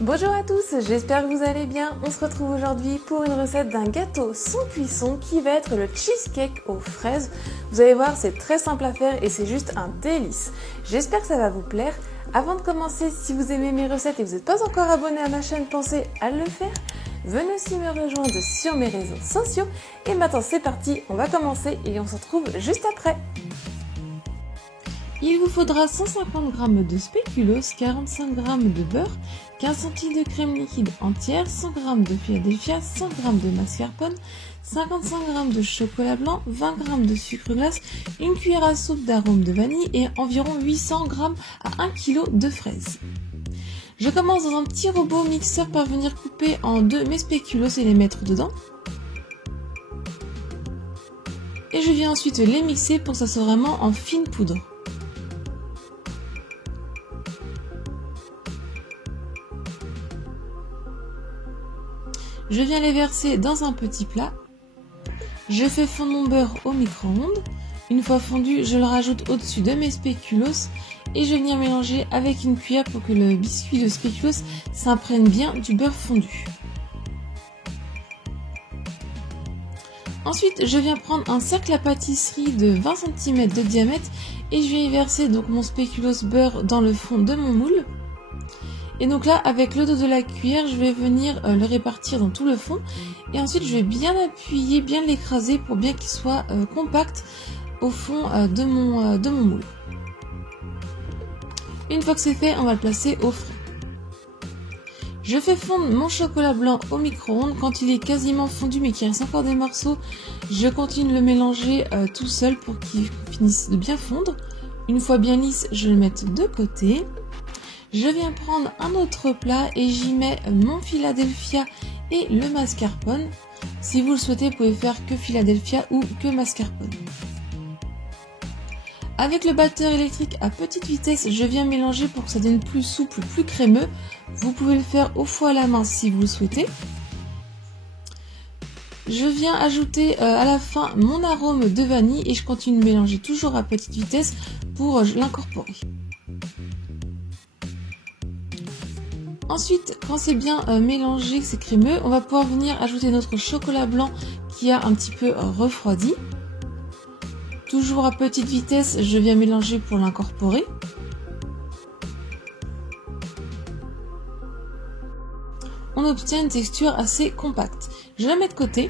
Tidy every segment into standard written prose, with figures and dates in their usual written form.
Bonjour à tous, j'espère que vous allez bien. On se retrouve aujourd'hui pour une recette d'un gâteau sans cuisson qui va être le cheesecake aux fraises. Vous allez voir, c'est très simple à faire et c'est juste un délice. J'espère que ça va vous plaire. Avant de commencer, si vous aimez mes recettes et que vous n'êtes pas encore abonné à ma chaîne, pensez à le faire. Venez aussi me rejoindre sur mes réseaux sociaux. Et maintenant c'est parti, on va commencer et on se retrouve juste après. Il vous faudra 150 g de spéculoos, 45 g de beurre, 15 cl de crème liquide entière, 100 g de Philadelphia, 100 g de mascarpone, 55 g de chocolat blanc, 20 g de sucre glace, une cuillère à soupe d'arôme de vanille et environ 800 g à 1 kg de fraises. Je commence dans un petit robot mixeur par venir couper en deux mes spéculoos et les mettre dedans. Et je viens ensuite les mixer pour que ça soit vraiment en fine poudre. Je viens les verser dans un petit plat. Je fais fondre mon beurre au micro-ondes. Une fois fondu, je le rajoute au-dessus de mes spéculoos et je viens mélanger avec une cuillère pour que le biscuit de spéculoos s'imprègne bien du beurre fondu. Ensuite, je viens prendre un cercle à pâtisserie de 20 cm de diamètre et je viens y verser donc mon spéculoos beurre dans le fond de mon moule. Et donc là, avec le dos de la cuillère, je vais venir le répartir dans tout le fond. Et ensuite, je vais bien appuyer, bien l'écraser pour bien qu'il soit compact au fond de mon moule. Une fois que c'est fait, on va le placer au frais. Je fais fondre mon chocolat blanc au micro-ondes. Quand il est quasiment fondu mais qu'il reste encore des morceaux, je continue de le mélanger tout seul pour qu'il finisse de bien fondre. Une fois bien lisse, je le mets de côté. Je viens prendre un autre plat et j'y mets mon Philadelphia et le mascarpone. Si vous le souhaitez, vous pouvez faire que Philadelphia ou que mascarpone. Avec le batteur électrique à petite vitesse, je viens mélanger pour que ça devienne plus souple, plus crémeux. Vous pouvez le faire au four à la main si vous le souhaitez. Je viens ajouter à la fin mon arôme de vanille et je continue de mélanger toujours à petite vitesse pour l'incorporer. Ensuite, quand c'est bien mélangé, que c'est crémeux, on va pouvoir venir ajouter notre chocolat blanc qui a un petit peu refroidi. Toujours à petite vitesse, je viens mélanger pour l'incorporer. On obtient une texture assez compacte. Je la mets de côté.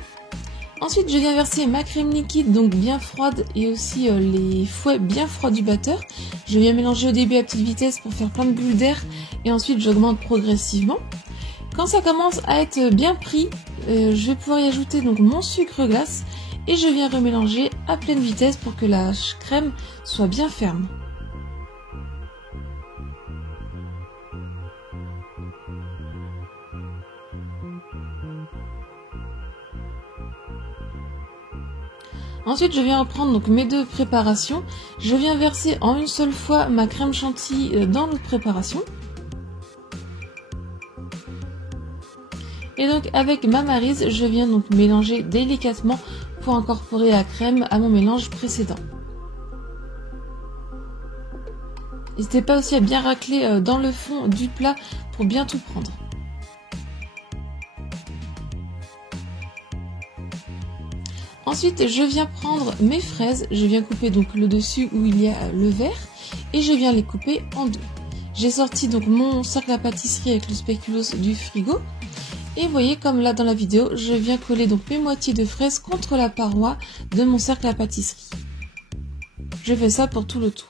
Ensuite, je viens verser ma crème liquide, donc bien froide, et aussi les fouets bien froids du batteur. Je viens mélanger au début à petite vitesse pour faire plein de bulles d'air, et ensuite j'augmente progressivement. Quand ça commence à être bien pris, je vais pouvoir y ajouter donc mon sucre glace, et je viens remélanger à pleine vitesse pour que la crème soit bien ferme. Ensuite, je viens prendre donc mes deux préparations. Je viens verser en une seule fois ma crème chantilly dans l'autre préparation. Et donc avec ma maryse, je viens donc mélanger délicatement pour incorporer la crème à mon mélange précédent. N'hésitez pas aussi à bien racler dans le fond du plat pour bien tout prendre. Ensuite, je viens prendre mes fraises, je viens couper donc le dessus où il y a le vert et je viens les couper en deux. J'ai sorti donc mon cercle à pâtisserie avec le spéculoos du frigo et vous voyez comme là dans la vidéo, je viens coller donc mes moitiés de fraises contre la paroi de mon cercle à pâtisserie. Je fais ça pour tout le tour.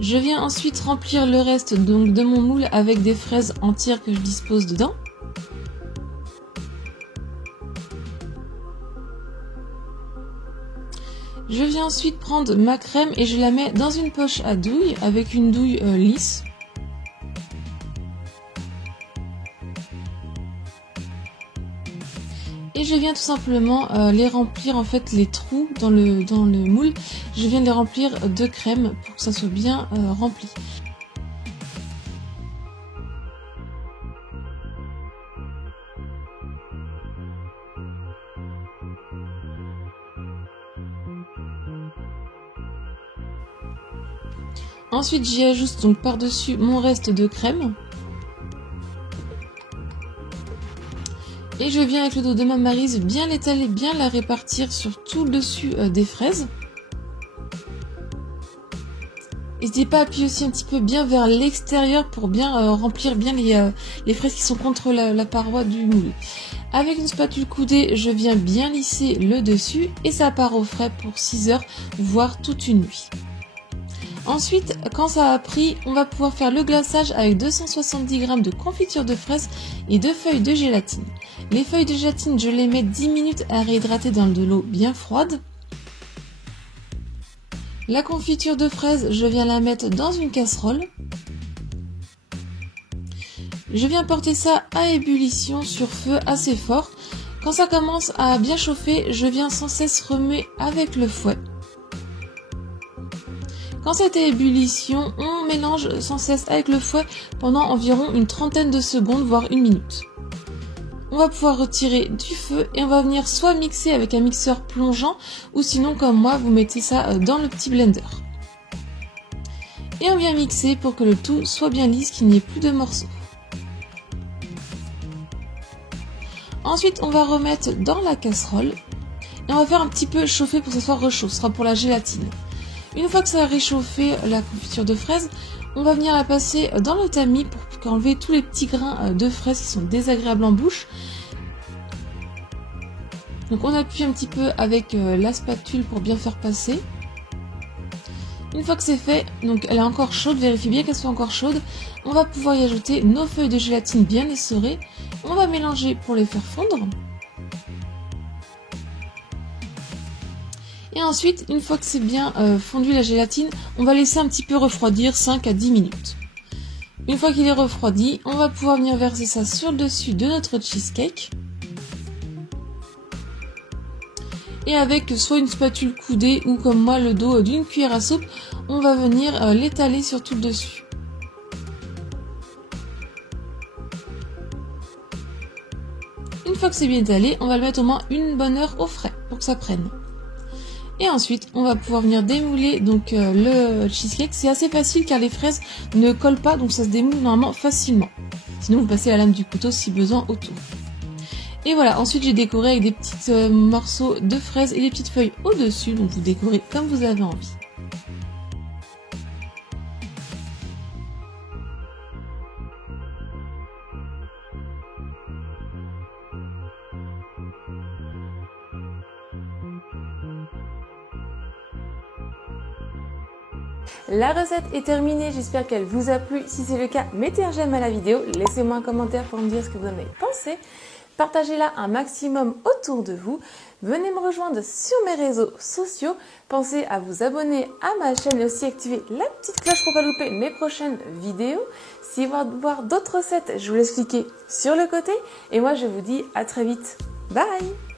Je viens ensuite remplir le reste donc de mon moule avec des fraises entières que je dispose dedans. Je viens ensuite prendre ma crème et je la mets dans une poche à douille avec une douille lisse. Et je viens tout simplement les remplir, en fait les trous dans le moule, je viens les remplir de crème pour que ça soit bien rempli. Ensuite, j'y ajoute donc par-dessus mon reste de crème. Et je viens avec le dos de ma maryse bien l'étaler, bien la répartir sur tout le dessus des fraises. N'hésitez pas à appuyer aussi un petit peu bien vers l'extérieur pour bien remplir bien les fraises qui sont contre la paroi du moule. Avec une spatule coudée, je viens bien lisser le dessus et ça part au frais pour 6 heures, voire toute une nuit. Ensuite, quand ça a pris, on va pouvoir faire le glaçage avec 270 g de confiture de fraises et 2 feuilles de gélatine. Les feuilles de gélatine, je les mets 10 minutes à réhydrater dans de l'eau bien froide. La confiture de fraises, je viens la mettre dans une casserole. Je viens porter ça à ébullition sur feu assez fort. Quand ça commence à bien chauffer, je viens sans cesse remuer avec le fouet. Quand c'est à ébullition, on mélange sans cesse avec le fouet pendant environ une trentaine de secondes, voire une minute. On va pouvoir retirer du feu et on va venir soit mixer avec un mixeur plongeant ou sinon comme moi, vous mettez ça dans le petit blender. Et on vient mixer pour que le tout soit bien lisse, qu'il n'y ait plus de morceaux. Ensuite, on va remettre dans la casserole et on va faire un petit peu chauffer pour que ça soit rechaud. Ce sera pour la gélatine. Une fois que ça a réchauffé la confiture de fraises, on va venir la passer dans le tamis pour enlever tous les petits grains de fraises qui sont désagréables en bouche. Donc on appuie un petit peu avec la spatule pour bien faire passer. Une fois que c'est fait, donc elle est encore chaude, vérifiez bien qu'elle soit encore chaude. On va pouvoir y ajouter nos feuilles de gélatine bien essorées. On va mélanger pour les faire fondre. Et ensuite, une fois que c'est bien fondu la gélatine, on va laisser un petit peu refroidir 5 à 10 minutes. Une fois qu'il est refroidi, on va pouvoir venir verser ça sur le dessus de notre cheesecake. Et avec soit une spatule coudée ou comme moi le dos d'une cuillère à soupe, on va venir l'étaler sur tout le dessus. Une fois que c'est bien étalé, on va le mettre au moins une bonne heure au frais pour que ça prenne. Et ensuite, on va pouvoir venir démouler donc le cheesecake. C'est assez facile car les fraises ne collent pas, donc ça se démoule normalement facilement. Sinon, vous passez la lame du couteau si besoin autour. Et voilà, ensuite j'ai décoré avec des petits morceaux de fraises et des petites feuilles au-dessus. Donc vous décorez comme vous avez envie. La recette est terminée, j'espère qu'elle vous a plu. Si c'est le cas, mettez un j'aime à la vidéo, laissez-moi un commentaire pour me dire ce que vous en avez pensé. Partagez-la un maximum autour de vous. Venez me rejoindre sur mes réseaux sociaux. Pensez à vous abonner à ma chaîne et aussi activer la petite cloche pour ne pas louper mes prochaines vidéos. Si vous voulez voir d'autres recettes, je vous laisse cliquer sur le côté. Et moi, je vous dis à très vite. Bye!